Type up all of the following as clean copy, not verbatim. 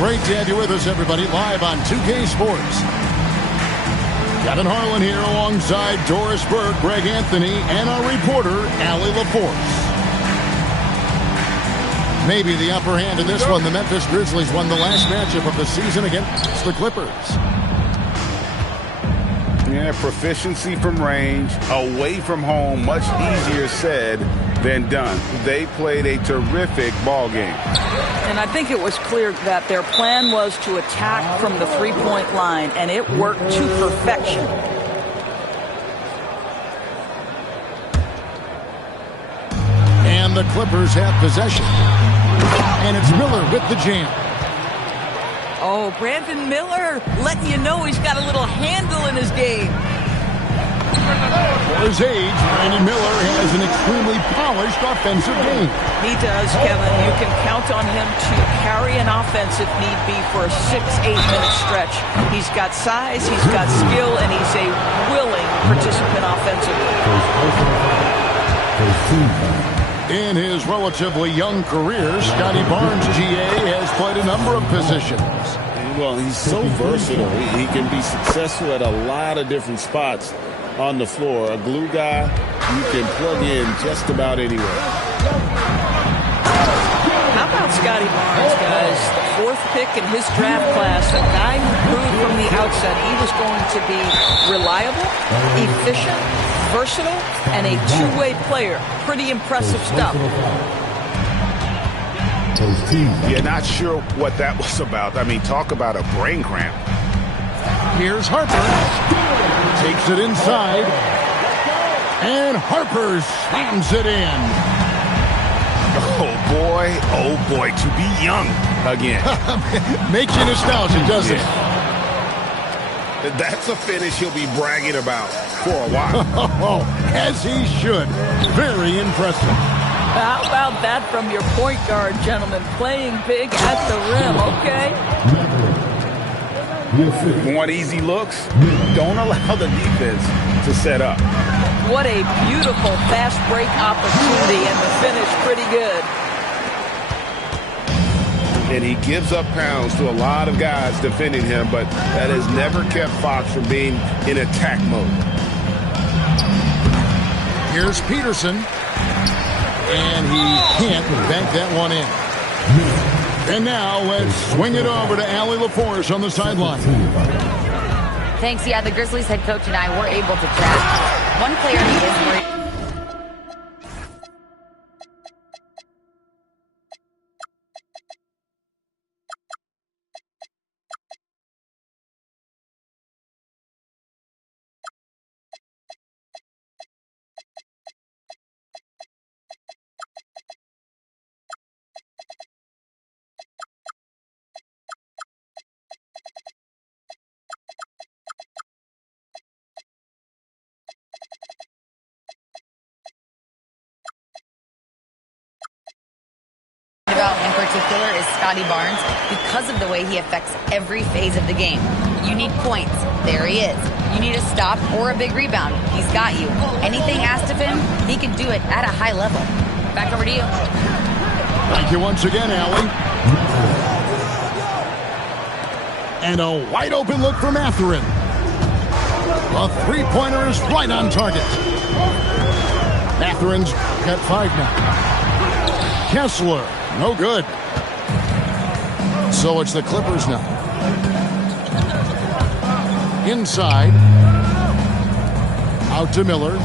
Great to have you with us, everybody, live on 2K Sports. Kevin Harlan here alongside Doris Burke, Greg Anthony, and our reporter, Allie LaForce. Maybe the upper hand in this one. The Memphis Grizzlies won the last matchup of the season against the Clippers. Yeah, proficiency from range, away from home, much easier said than done. They played a terrific ball game. And I think it was clear that their plan was to attack from the three-point line, and it worked to perfection. And the Clippers have possession. And it's Miller with the jam. Oh, Brandon Miller letting you know he's got a little handle in his game. For his age, Brandon Miller has an extremely polished offensive game. He does, Kevin. You can count on him to carry an offense if need be for a 6-8 minute stretch. He's got size, he's got skill, and he's a willing participant offensively. In his relatively young career, Scotty Barnes, GA, has played a number of positions. Well, he's so versatile. He can be successful at a lot of different spots on the floor. A glue guy, you can plug in just about anywhere. How about Scotty Barnes, guys? The fourth pick in his draft class, a guy who proved from the outset he was going to be reliable, efficient, versatile, and a two-way player. Pretty impressive stuff. Yeah, not sure what that was about. I mean, talk about a brain cramp. Here's Harper. Takes it inside. And Harper slams it in. Oh boy, to be young again. Makes you nostalgic, doesn't it? That's a finish he'll be bragging about for a while. As he should. Very impressive. How about that from your point guard, gentlemen? Playing big at the rim, okay? Want easy looks? Don't allow the defense to set up. What a beautiful fast break opportunity, and the finish pretty good. And he gives up pounds to a lot of guys defending him, but that has never kept Fox from being in attack mode. Here's Peterson. And he can't bank that one in. And now let's swing it over to Allie LaForce on the sideline. Thanks. Yeah, the Grizzlies head coach and I were able to chat. One player he is worried. In particular is Scotty Barnes because of the way he affects every phase of the game. You need points. There he is. You need a stop or a big rebound. He's got you. Anything asked of him, he can do it at a high level. Back over to you. Thank you once again, Allie. And a wide open look for Mathurin. A three-pointer is right on target. Mathurin's got 5 now. Kessler. No good. So it's the Clippers now. Inside. Out to Miller.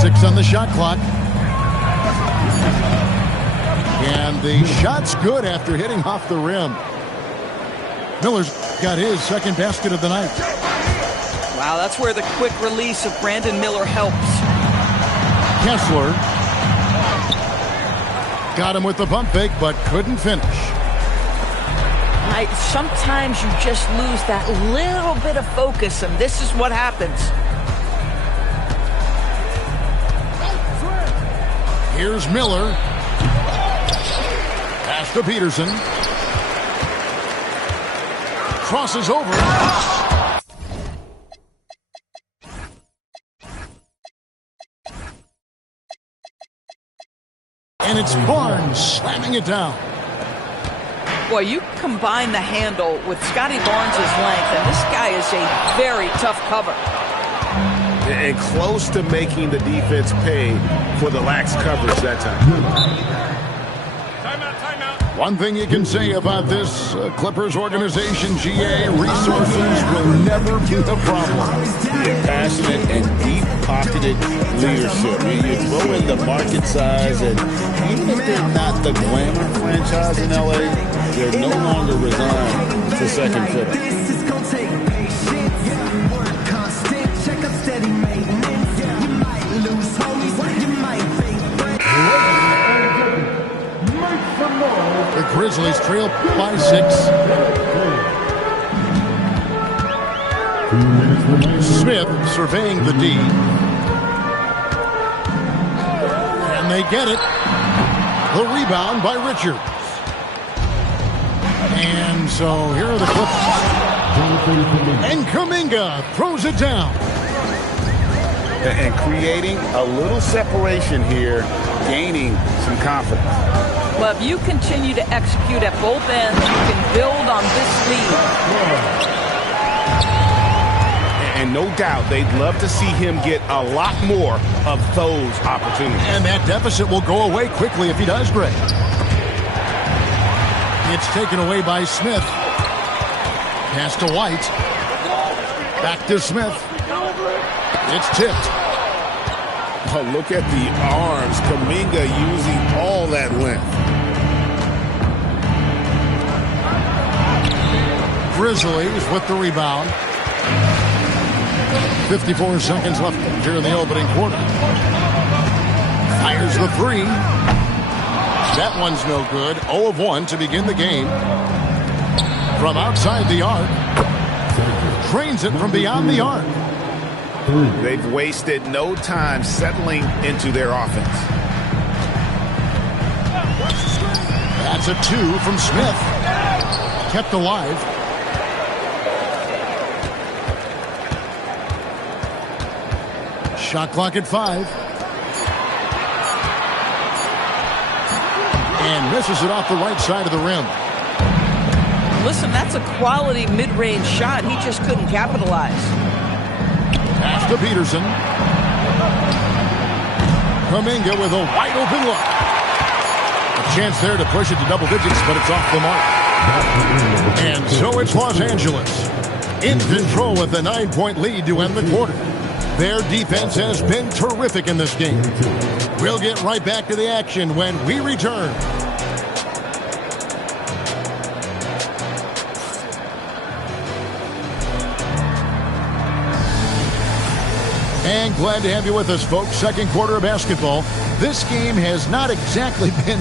6 on the shot clock. And the shot's good after hitting off the rim. Miller's got his second basket of the night. Wow, that's where the quick release of Brandon Miller helps. Kessler got him with the pump fake, but couldn't finish. Sometimes you just lose that little bit of focus, and this is what happens. Here's Miller. Pass to Peterson. Crosses over. And it's Barnes slamming it down. Boy, you combine the handle with Scotty Barnes' length, and this guy is a very tough cover. And close to making the defense pay for the lax coverage that time. One thing you can say about this Clippers organization, GA, resources will never be a problem. Passionate and deep-pocketed leadership. You throw in the market size, and even if they're not the glamour franchise in LA, they're no longer resigned to second fiddle. The Grizzlies trail by 6. Smith surveying the D. And they get it. The rebound by Richards. And so here are the Clippers. And Kuminga throws it down. And creating a little separation here, gaining some confidence. Well, if you continue to execute at both ends, you can build on this lead. And no doubt they'd love to see him get a lot more of those opportunities. And that deficit will go away quickly if he does, Greg. It's taken away by Smith. Pass to White. Back to Smith. It's tipped. Oh, look at the arms. Kuminga using all that length. Grizzlies with the rebound. 54 seconds left here in the opening quarter. Fires the three. That one's no good. 0 of 1 to begin the game. From outside the arc. Drains it from beyond the arc. They've wasted no time settling into their offense. That's a 2 from Smith. Kept alive. Shot clock at 5. And misses it off the right side of the rim. Listen, that's a quality mid-range shot. He just couldn't capitalize. Pass to Peterson. Kuminga with a wide open look. A chance there to push it to double digits, but it's off the mark. And so it's Los Angeles in control with a 9-point lead to end the quarter. Their defense has been terrific in this game. We'll get right back to the action when we return. And glad to have you with us, folks. Second quarter of basketball. This game has not exactly been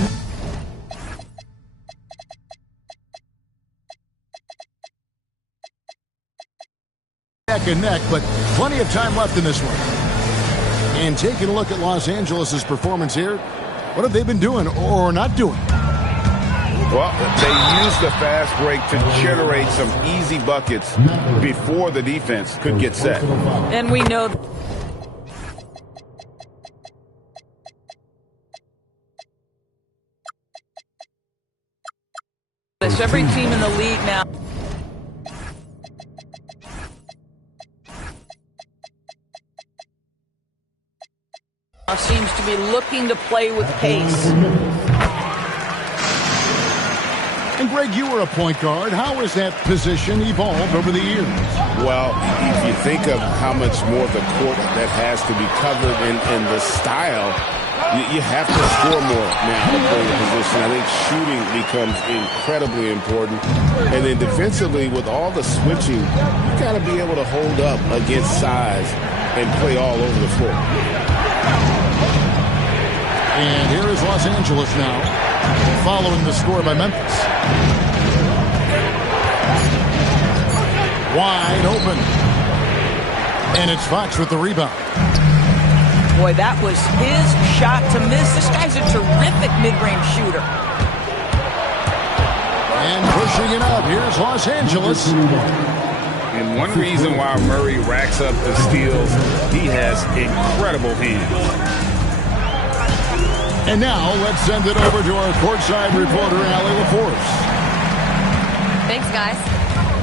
neck and neck, but plenty of time left in this one. And taking a look at Los Angeles' performance here, what have they been doing or not doing? Well, they used the fast break to generate some easy buckets before the defense could get set. And we know this. Every team in the league now seems to be looking to play with pace. And Greg, you were a point guard. How has that position evolved over the years? Well, if you think of how much more of the court that has to be covered in the style, you have to score more now to play the position. I think shooting becomes incredibly important. And then defensively, with all the switching, you got to be able to hold up against size and play all over the floor. And here is Los Angeles now, following the score by Memphis. Wide open. And it's Fox with the rebound. Boy, that was his shot to miss. This guy's a terrific mid-range shooter. And pushing it up, here's Los Angeles. And one reason why Murray racks up the steals, he has incredible hands. And now let's send it over to our courtside reporter, Allie LaForce. Thanks, guys.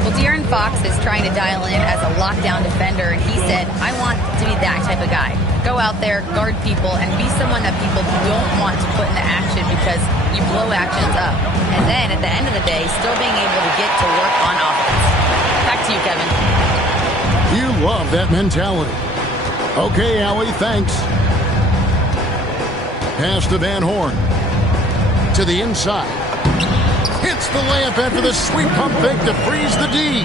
Well, De'Aaron Fox is trying to dial in as a lockdown defender, and he said, I want to be that type of guy. Go out there, guard people, and be someone that people don't want to put into action because you blow actions up. And then, at the end of the day, still being able to get to work on offense. Back to you, Kevin. You love that mentality. Okay, Allie, thanks. Pass to Van Horn. To the inside. Hits the layup after the sweet pump fake to freeze the D.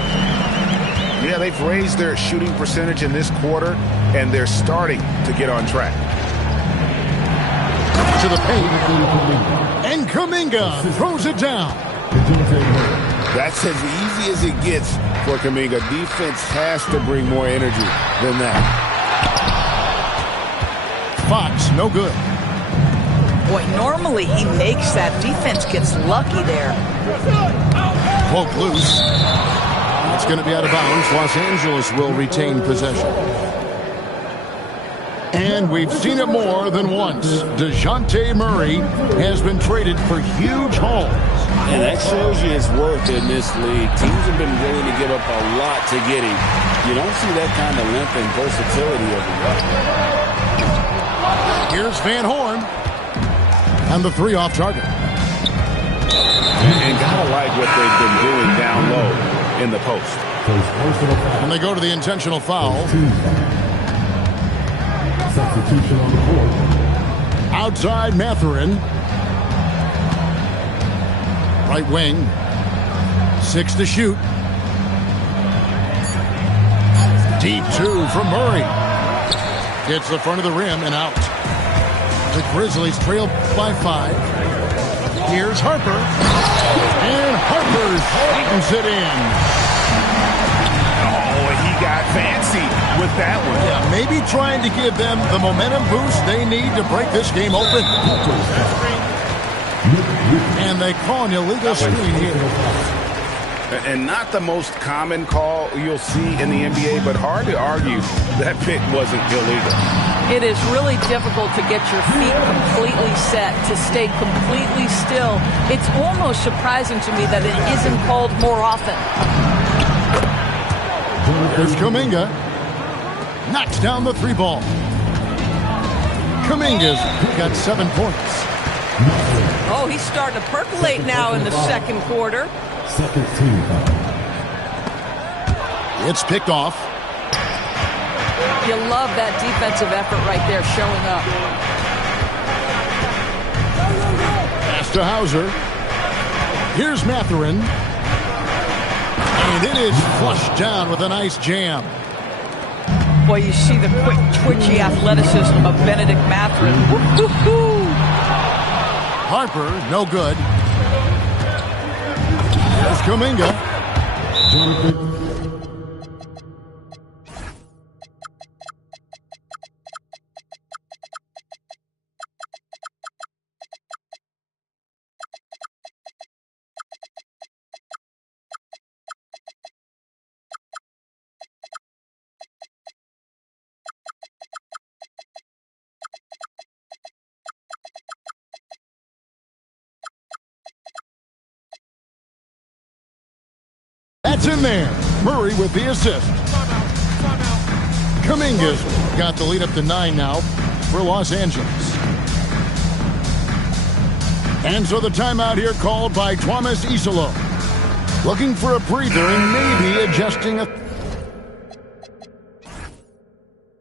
Yeah, they've raised their shooting percentage in this quarter, and they're starting to get on track. To the paint. And Kuminga throws it down. That's as easy as it gets for Kuminga. Defense has to bring more energy than that. Fox, no good. Boy, normally he makes that. Defense gets lucky there. Poke loose. It's going to be out of bounds. Los Angeles will retain possession. And we've seen it more than once. DeJounte Murray has been traded for huge hauls. And that shows you his worth in this league. Teams have been willing to give up a lot to get him. You don't see that kind of length and versatility everywhere. Here's Van Horn. And the three off target. And gotta like what they've been doing down low in the post. And they go to the intentional foul. Substitution on the court. Outside Mathurin. Right wing. 6 to shoot. Deep 2 from Murray. Gets the front of the rim and out. The Grizzlies trail by 5. Here's Harper. And Harper slams it in. Oh, he got fancy with that one. Yeah, maybe trying to give them the momentum boost they need to break this game open. And they call an illegal screen here. And not the most common call you'll see in the NBA, but hard to argue that pick wasn't illegal. It is really difficult to get your feet completely set, to stay completely still. It's almost surprising to me that it isn't called more often. There's Kuminga. Knocks down the 3 ball. Kuminga's got 7 points. Oh, he's starting to percolate now in the second quarter. Second team. It's picked off. You love that defensive effort right there showing up. Pass to Hauser. Here's Mathurin. And it is flushed down with a nice jam. Boy, you see the quick, twitchy athleticism of Benedict Mathurin. Woo-hoo-hoo. Harper, no good. There's Kuminga. That's in there. Murray with the assist. Kuminga's got the lead up to 9 now for Los Angeles. And so the timeout here called by Thomas Isolo. Looking for a breather and maybe adjusting a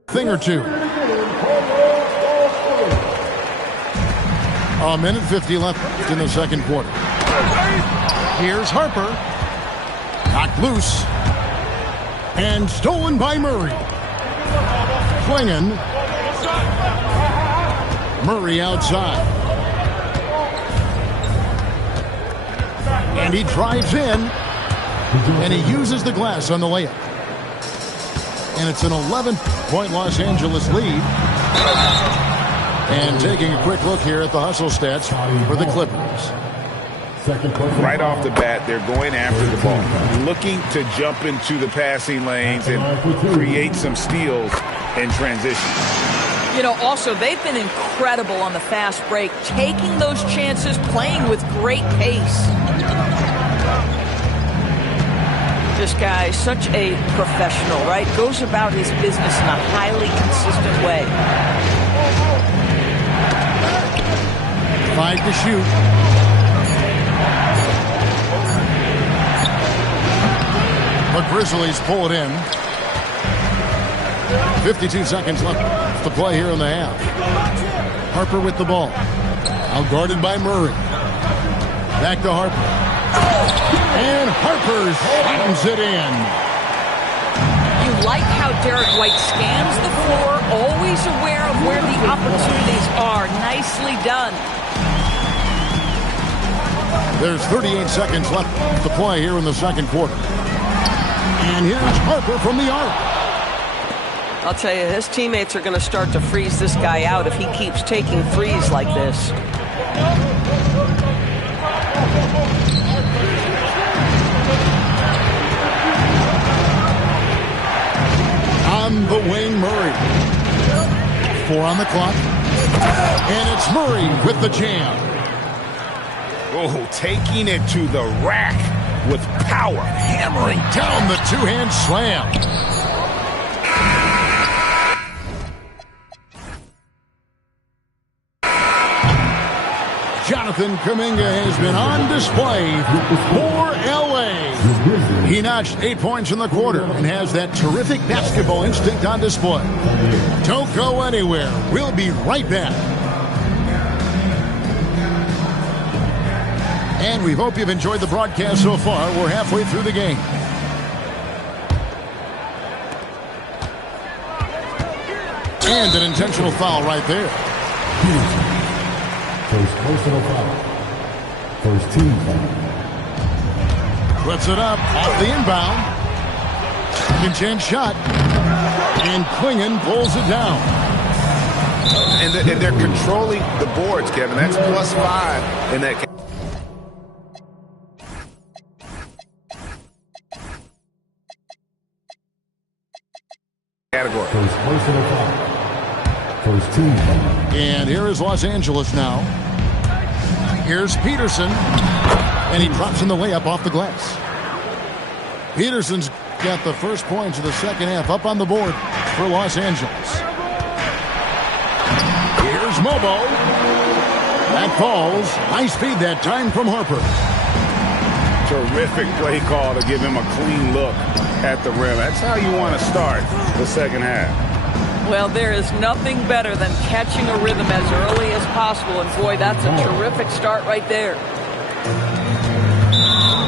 thing or two. A minute 50 left in the second quarter. Here's Harper. Knocked loose. And stolen by Murray. Klingon. Murray outside. And he drives in. And he uses the glass on the layup. And it's an 11-point Los Angeles lead. And taking a quick look here at the hustle stats for the Clippers. Right off the bat, they're going after the ball, looking to jump into the passing lanes and create some steals in transition. You know, also, they've been incredible on the fast break, taking those chances, playing with great pace. This guy, such a professional, right? Goes about his business in a highly consistent way. 5 to shoot. The Grizzlies pull it in. 52 seconds left to play here in the half. Harper with the ball. Out guarded by Murray. Back to Harper. And Harper slams it in. You like how Derek White scans the floor, always aware of where the opportunities are. Nicely done. There's 38 seconds left to play here in the second quarter. And here's Harper from the arc. I'll tell you, his teammates are going to start to freeze this guy out if he keeps taking threes like this. On the wing, Murray. 4 on the clock. And it's Murray with the jam. Oh, taking it to the rack with power. Hammering down the two-hand slam. Jonathan Kuminga has been on display for L.A. He notched 8 points in the quarter and has that terrific basketball instinct on display. Don't go anywhere. We'll be right back. And we hope you've enjoyed the broadcast so far. We're halfway through the game. And an intentional foul right there. First personal foul. First team foul. Puts it up off the inbound. Second chance shot. And Klingon pulls it down. And they're controlling the boards, Kevin. That's +5 in that case. Category. First personal foul. First team foul. And here is Los Angeles now. Here's Peterson. And he drops in the layup off the glass. Peterson's got the first points of the second half up on the board for Los Angeles. Here's Mobo. That falls. High speed that time from Harper. Terrific play call to give him a clean look at the rim. That's how you want to start the second half. Well, there is nothing better than catching a rhythm as early as possible. And, boy, that's a terrific start right there.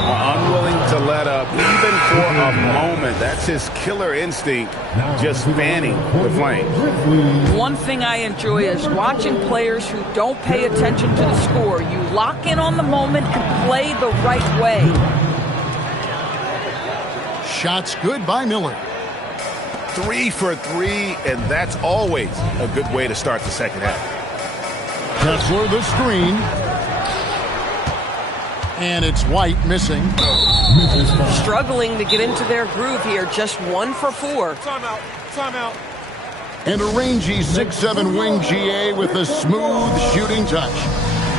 Unwilling to let up, even for a moment. That's his killer instinct, just fanning the flames. One thing I enjoy is watching players who don't pay attention to the score. You lock in on the moment and play the right way. Shots good by Miller. 3 for 3, and that's always a good way to start the second half. Kessler the screen. And it's White missing. Struggling to get into their groove here. Just 1 for 4. Timeout. Timeout. And a rangy 6'7" wing GA with a smooth shooting touch.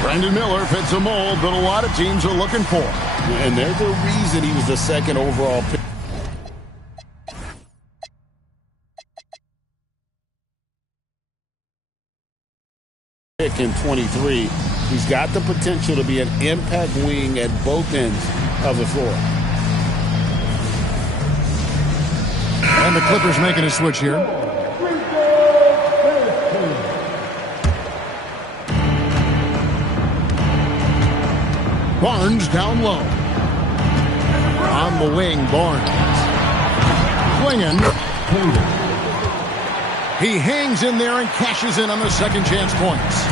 Brandon Miller fits a mold that a lot of teams are looking for. And there's a reason he was the second overall pick. In 23, he's got the potential to be an impact wing at both ends of the floor. And the Clippers making a switch here. Barnes down low. On the wing, Barnes. Klingon. He hangs in there and cashes in on the second chance points.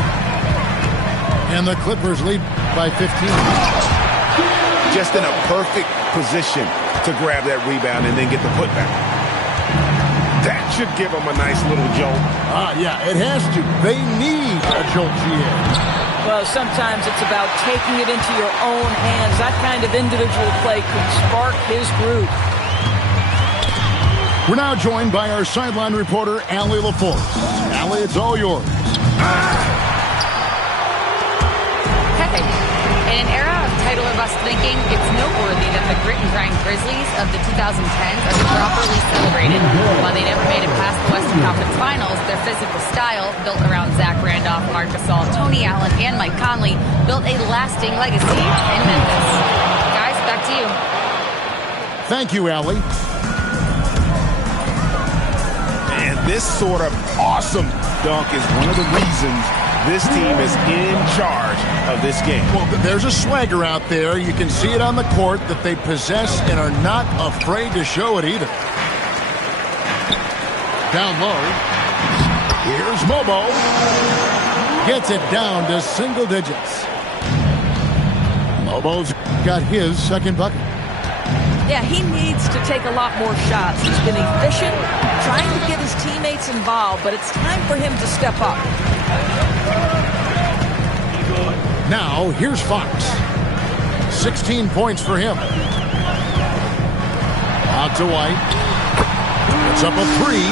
And the Clippers lead by 15. Just in a perfect position to grab that rebound and then get the putback. That should give them a nice little jolt. Yeah, it has to. They need a jolt, GA. Well, sometimes it's about taking it into your own hands. That kind of individual play can spark his groove. We're now joined by our sideline reporter, Allie LaForce. Allie, it's all yours. Hey, in an era of title or bust thinking, it's noteworthy that the grit and grind Grizzlies of the 2010s are properly celebrated. While they never made it past the Western Conference Finals, their physical style, built around Zach Randolph, Marc Gasol, Tony Allen, and Mike Conley, built a lasting legacy in Memphis. Guys, back to you. Thank you, Allie. And this sort of awesome dunk is one of the reasons this team is in charge of this game. Well, there's a swagger out there. You can see it on the court that they possess and are not afraid to show it either. Down low. Here's Mobo. Gets it down to single digits. Mobo's got his second bucket. Yeah, he needs to take a lot more shots. He's been efficient, trying to get his teammates involved, but it's time for him to step up. Now, here's Fox. 16 points for him. Out to White. It's up a three.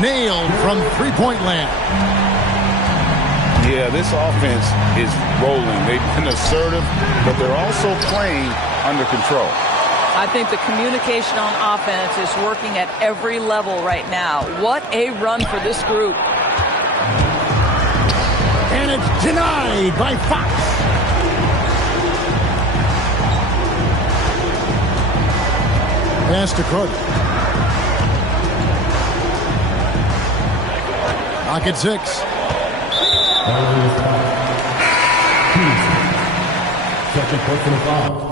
Nailed from three-point land. Yeah, this offense is rolling. They've been assertive, but they're also playing under control. I think the communication on offense is working at every level right now. What a run for this group. And it's denied by Fox. Pass to Carter. Lock at 6. Second personal foul.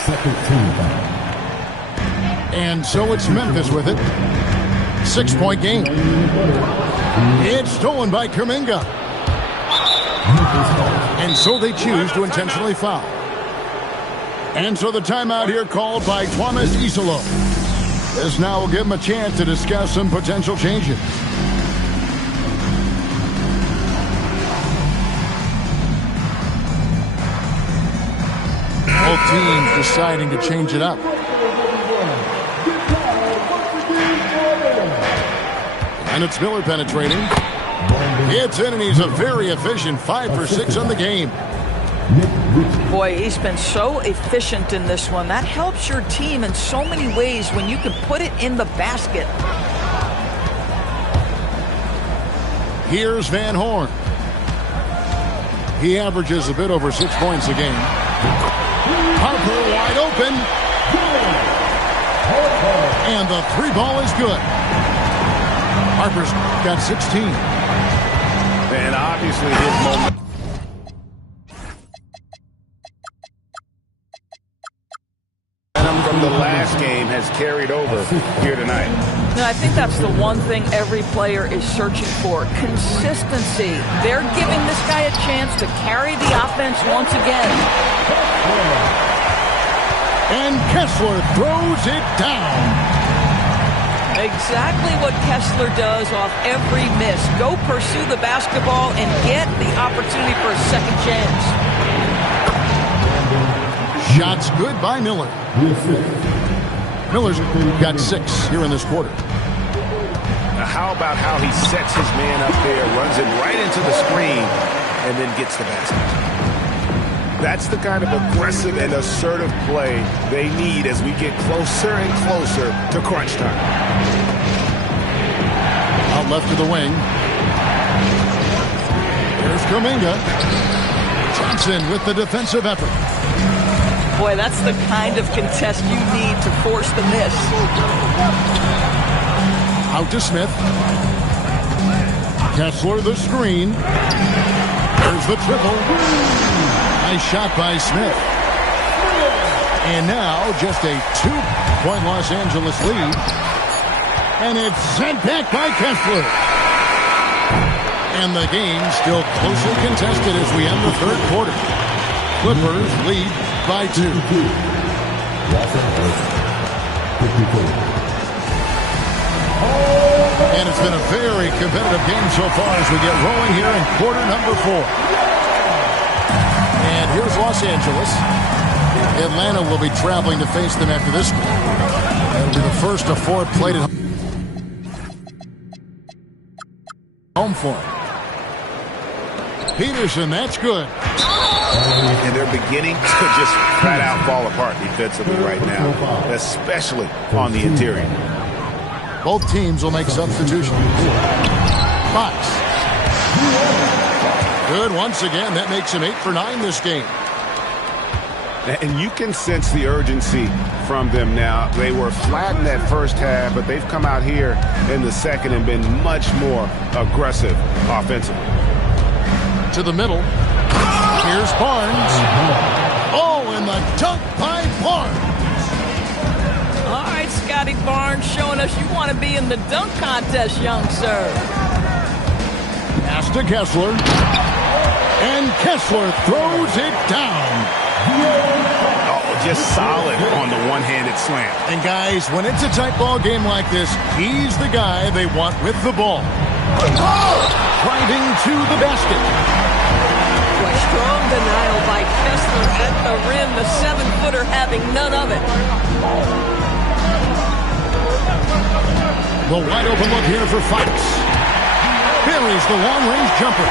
Second team foul. And so it's Memphis with it. 6-point game. It's stolen by Kuminga. And so they choose to intentionally foul. And so the timeout here called by Thomas Isolo. This now will give him a chance to discuss some potential changes. Both teams deciding to change it up. And it's Miller penetrating. It's in, and he's a very efficient 5 for 6 on the game. Boy, he's been so efficient in this one. That helps your team in so many ways when you can put it in the basket. Here's Van Horn. He averages a bit over 6 points a game. Harper wide open. And the three ball is good. Harper's got 16. And obviously his moment. From the last game has carried over here tonight. No, I think that's the one thing every player is searching for. Consistency. They're giving this guy a chance to carry the offense once again. And Kessler throws it down. Exactly what Kessler does off every miss. Go pursue the basketball and get the opportunity for a second chance. Shots good by Miller. Miller's got 6 here in this quarter. Now how about how he sets his man up there, runs him right into the screen, and then gets the basket. That's the kind of aggressive and assertive play they need as we get closer and closer to crunch time. Out left to the wing. Here's Kuminga. Johnson with the defensive effort. Boy, that's the kind of contest you need to force the miss. Out to Smith. Kessler the screen. There's the triple. Nice shot by Smith. And now just a 2-point Los Angeles lead. And it's sent back by Kessler. And the game still closely contested as we end the third quarter. Clippers lead by 2. And it's been a very competitive game so far as we get rolling here in quarter number 4. And here's Los Angeles. Atlanta will be traveling to face them after this game. It'll be the first of 4 played at home for him. Peterson, that's good. And they're beginning to just flat out fall apart defensively right now, especially on the interior. Both teams will make substitutions. Fox. Good once again. That makes him 8 for 9 this game. And you can sense the urgency from them now. They were flat in that first half, but they've come out here in the second and been much more aggressive offensively. To the middle. Here's Barnes. Oh, and the dunk by Barnes. All right, Scotty Barnes showing us you want to be in the dunk contest, young sir. Pass to Kessler. And Kessler throws it down. Oh, just solid on the one-handed slam. And guys, when it's a tight ball game like this, he's the guy they want with the ball. Driving to the basket. A strong denial by Kessler at the rim. The 7-footer having none of it. The wide open look here for Fox. Buries the long-range jumper.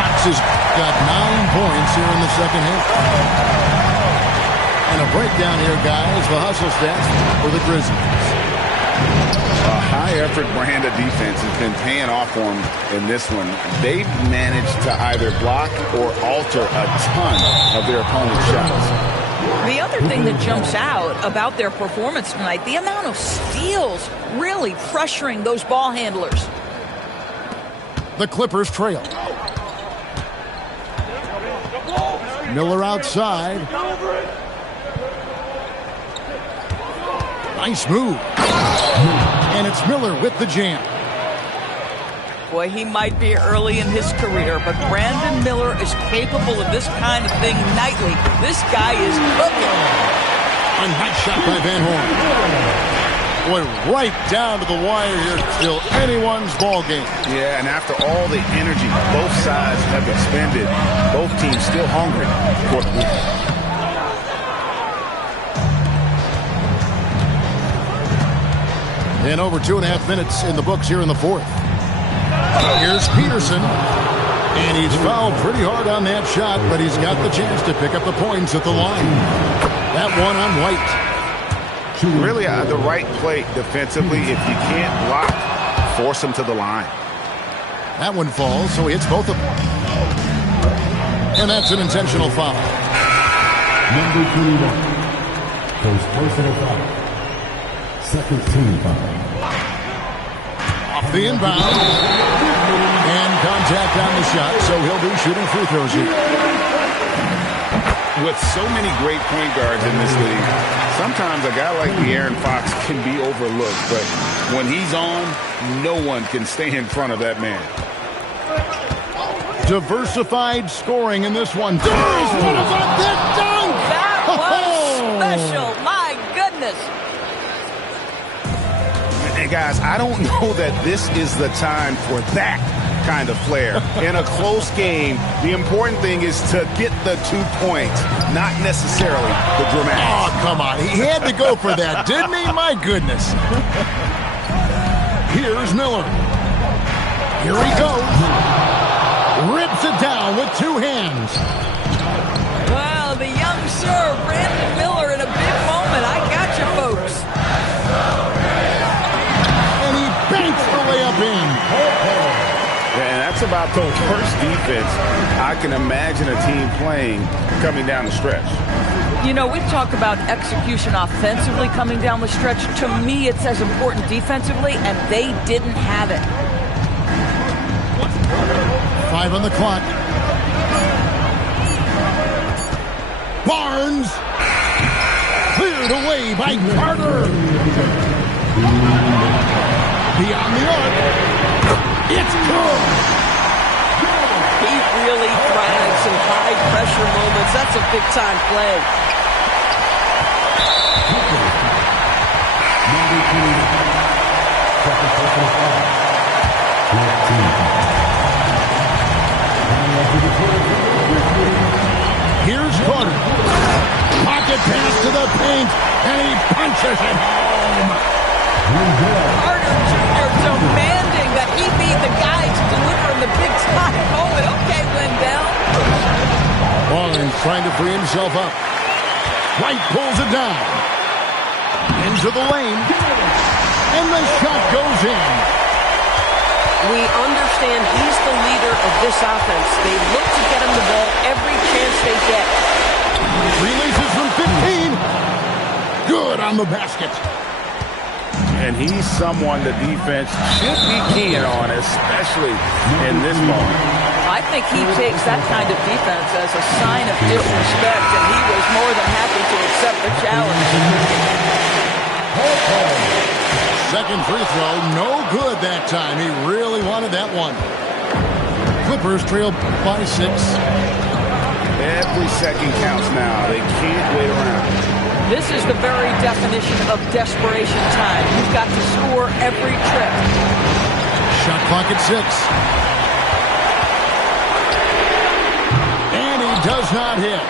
Fox has got 9 points here in the second half. And a breakdown here, guys. The hustle stats for the Grizzlies. A high-effort brand of defense has been paying off for them in this one. They've managed to either block or alter a ton of their opponent's shots. The other thing that jumps out about their performance tonight, the amount of steals really pressuring those ball handlers. The Clippers trail. Miller outside. Nice move. And it's Miller with the jam. Boy, he might be early in his career, but Brandon Miller is capable of this kind of thing nightly. This guy is cooking. A nice shot by Van Horn. Went right down to the wire here. Still anyone's ball game. Yeah, and after all the energy both sides have expended, both teams still hungry for the win. And over 2.5 minutes in the books here in the fourth. Here's Peterson. And he's fouled pretty hard on that shot, but he's got the chance to pick up the points at the line. That one on White. Really the right play defensively. If you can't block, force him to the line. That one falls, so he hits both of them. And that's an intentional foul. Number 21. First personal foul. Second team foul. Off the inbound. And contact on the shot, so he'll be shooting free throws here. With so many great point guards in this league, sometimes a guy like De'Aaron Fox can be overlooked, but when he's on, no one can stay in front of that man. Diversified scoring in this one. There's one about that dunk! That was special. My goodness. And guys, I don't know that this is the time for that kind of flair. In a close game, the important thing is to get the 2 points, not necessarily the dramatics. Oh, come on. He had to go for that, didn't he? My goodness. Here's Miller. Here he goes. Rips it down with 2 hands. Well, the young sir, Brandon Miller, in a big moment. I got you, folks. And he banks the layup in. And that's about the worst defense I can imagine a team playing coming down the stretch. You know, we talk about execution offensively coming down the stretch. To me, it's as important defensively, and they didn't have it. 5 on the clock. Barnes. Cleared away by Carter. Beyond the arc. It's good. He really thrives in high-pressure moments. That's a big-time play. Here's Carter. Pocket pass to the paint, and he punches it home. Carter Jr. demanding that he be the guy to deliver in the big time moment. Okay, Wendell. Barnes trying to free himself up. White pulls it down. Into the lane. And the shot goes in. We understand he's the leader of this offense. They look to get him the ball every chance they get. Releases from 15. Good on the basket. And he's someone the defense should be keying on, especially in this moment. I think he takes that kind of defense as a sign of disrespect, and he was more than happy to accept the challenge. Second free throw, no good that time. He really wanted that one. Clippers trail by 6. Every second counts now. They can't wait around. This is the very definition of desperation time. You've got to score every trip. Shot clock at 6. And he does not hit.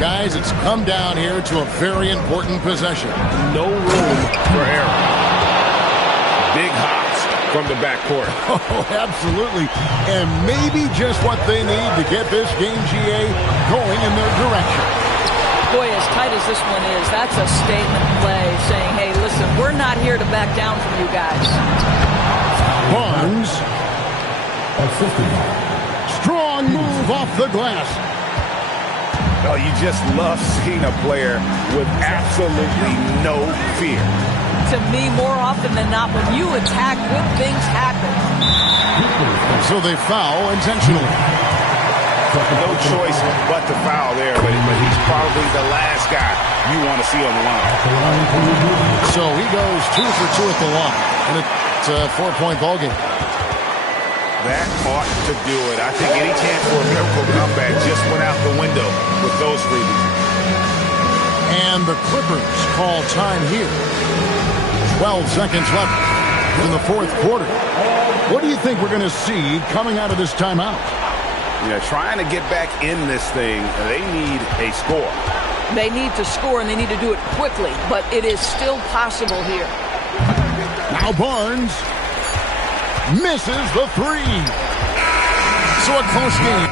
Guys, it's come down here to a very important possession. No room for error. Big hops from the backcourt. Oh, absolutely. And maybe just what they need to get this game, GA, going in their direction. Boy, as tight as this one is, that's a statement play saying, hey, listen, we're not here to back down from you guys. Barnes. Strong move off the glass. Oh, you just love seeing a player with absolutely no fear. To me, more often than not, when you attack, good things happen. So they foul intentionally. No choice but to foul there, but he's probably the last guy you want to see on the line. So he goes 2 for 2 at the line, and it's a 4-point ball game. That ought to do it. I think any chance for a miracle comeback just went out the window with those freebies. And the Clippers call time here. 12 seconds left in the fourth quarter. What do you think we're going to see coming out of this timeout? Yeah, trying to get back in this thing, they need a score. They need to score, and they need to do it quickly, but it is still possible here. Now Barnes misses the 3. So a close game.